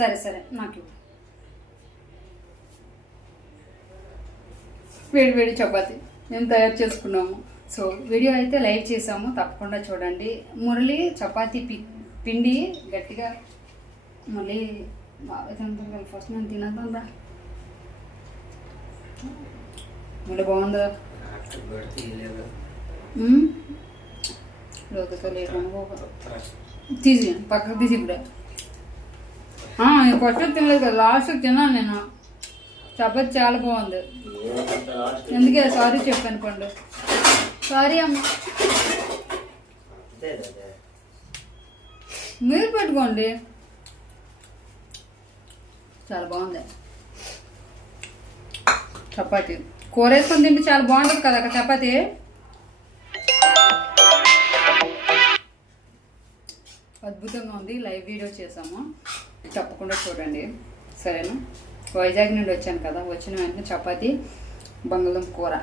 సరే సరే నాకు వేడి వేడి చపాతి మేము తయారు చేసుకున్నాము. సో వీడియో అయితే లైవ్ చేసాము, తప్పకుండా చూడండి. మురళి చపాతీ పిండి గట్టిగా మళ్ళీ ఫస్ట్ నేను తినదా మళ్ళీ బాగుందా తీసి పక్కకు తీసి ఇప్పుడే ఫస్ట్ తినలేదు కదా, లాస్ట్ తిన్నాను నేను. చపాతి చాలా బాగుంది, ఎందుకే సారీ చెప్పాను పండు. సారీ అమ్మ, మీరు పెట్టుకోండి. చాలా బాగుంది చపాతి. కూర వేసుకొని తింటే చాలా బాగుంటుంది కదా అక్కడ చపాతి. అద్భుతంగా ఉంది. లైవ్ వీడియో చేసాము, తప్పకుండా చూడండి సరేనా. వైజాగ్ నుండి వచ్చాను కదా, వచ్చిన వెంటనే చపాతి బంగాళదుంప కూర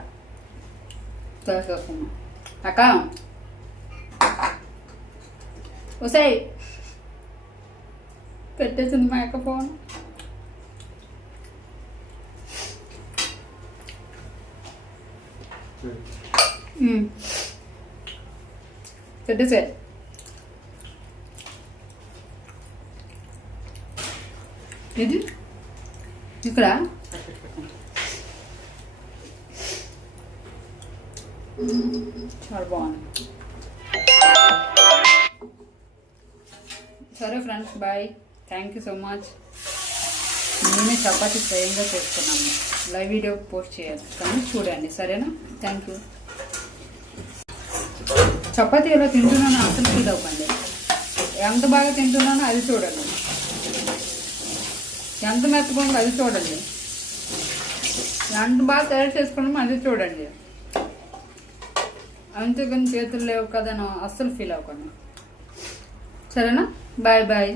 చేసుకున్నాం. అక్క వసాయి పెట్టేసింది మా అక్క ఫోన్. పెట్టేసే ఇది ఇక్కడ చాలా బాగుంది. సరే friends, bye. Thank you so much. నేనే చపాతీ స్వయంగా చేసుకున్నాను, లైవ్ వీడియో పోస్ట్ చేస్తాను, చూడండి సరేనా. Thank you. చపాతీ ఎలా తింటున్నానో అసలు ఫీల్ అవ్వండి. ఎంత బాగా తింటున్నానో అది చూడండి, ఎంత మెత్తకుండా అది చూడండి, ఎంత బాగా తయారు చేసుకున్నామో అది చూడండి. అంతేకాని చేతులు లేవు కదా అస్సలు ఫీల్ అవ్వకండి సరేనా. Bye bye.